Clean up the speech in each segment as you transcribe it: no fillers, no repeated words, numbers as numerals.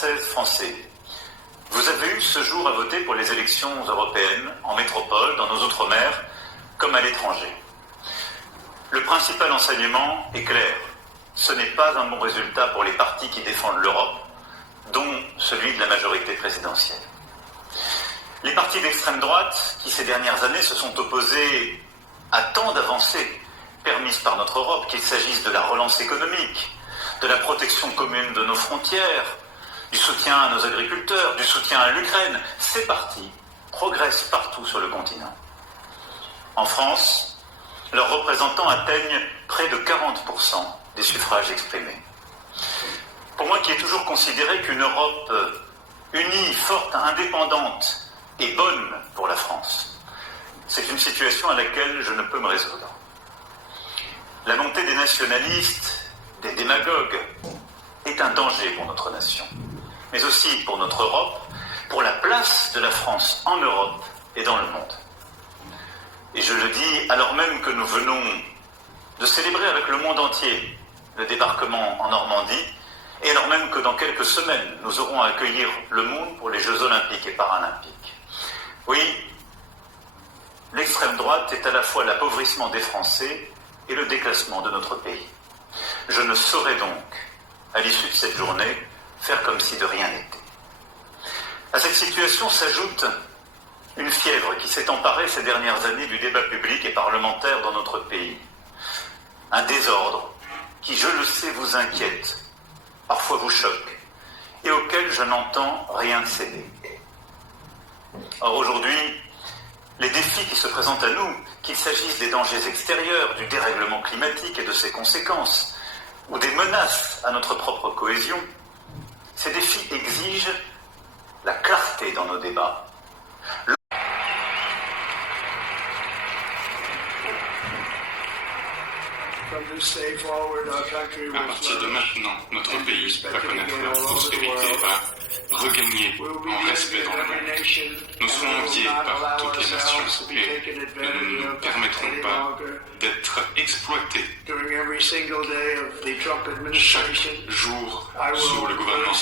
Françaises, Français, vous avez eu ce jour à voter pour les élections européennes, en métropole, dans nos outre-mer, comme à l'étranger. Le principal enseignement est clair. Ce n'est pas un bon résultat pour les partis qui défendent l'Europe, dont celui de la majorité présidentielle. Les partis d'extrême droite, qui ces dernières années se sont opposés à tant d'avancées permises par notre Europe, qu'il s'agisse de la relance économique, de la protection commune de nos frontières, du soutien à nos agriculteurs, du soutien à l'Ukraine, ces partis progressent partout sur le continent. En France, leurs représentants atteignent près de 40% des suffrages exprimés. Pour moi qui ai toujours considéré qu'une Europe unie, forte, indépendante et bonne pour la France, c'est une situation à laquelle je ne peux me résoudre. La montée des nationalistes, des démagogues, est un danger pour notre nation, mais aussi pour notre Europe, pour la place de la France en Europe et dans le monde. Et je le dis alors même que nous venons de célébrer avec le monde entier le débarquement en Normandie, et alors même que dans quelques semaines, nous aurons à accueillir le monde pour les Jeux Olympiques et Paralympiques. Oui, l'extrême droite est à la fois l'appauvrissement des Français et le déclassement de notre pays. Je ne saurais donc, à l'issue de cette journée, faire comme si de rien n'était. À cette situation s'ajoute une fièvre qui s'est emparée ces dernières années du débat public et parlementaire dans notre pays. Un désordre qui, je le sais, vous inquiète, parfois vous choque, et auquel je n'entends rien céder. Or aujourd'hui, les défis qui se présentent à nous, qu'il s'agisse des dangers extérieurs, du dérèglement climatique et de ses conséquences, ou des menaces à notre propre cohésion, ces défis exigent la clarté dans nos débats. À partir de maintenant, notre pays va connaître la prospérité, va regagner en respect dans le monde. Nous serons enviés par toutes les nations et nous ne nous permettrons pas d'être exploités. Chaque jour sous le gouvernement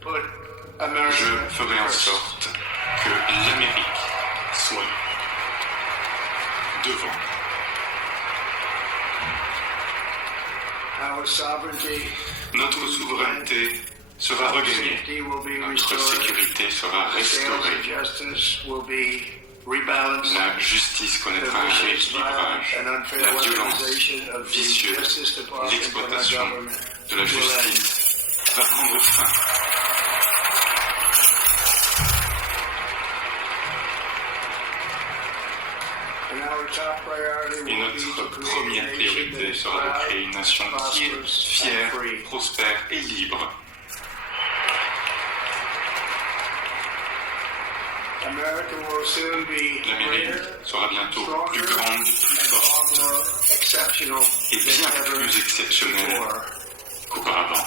Trump, je ferai en sorte que l'Amérique soit devant. Notre souveraineté sera regagnée, notre sécurité sera restaurée, la justice connaîtra un rééquilibrage, la violence vicieuse, l'exploitation de la justice va prendre fin. Et notre première priorité sera de créer une nation qui est fière, prospère et libre. L'Amérique sera bientôt plus grande, plus forte et bien plus exceptionnelle qu'auparavant.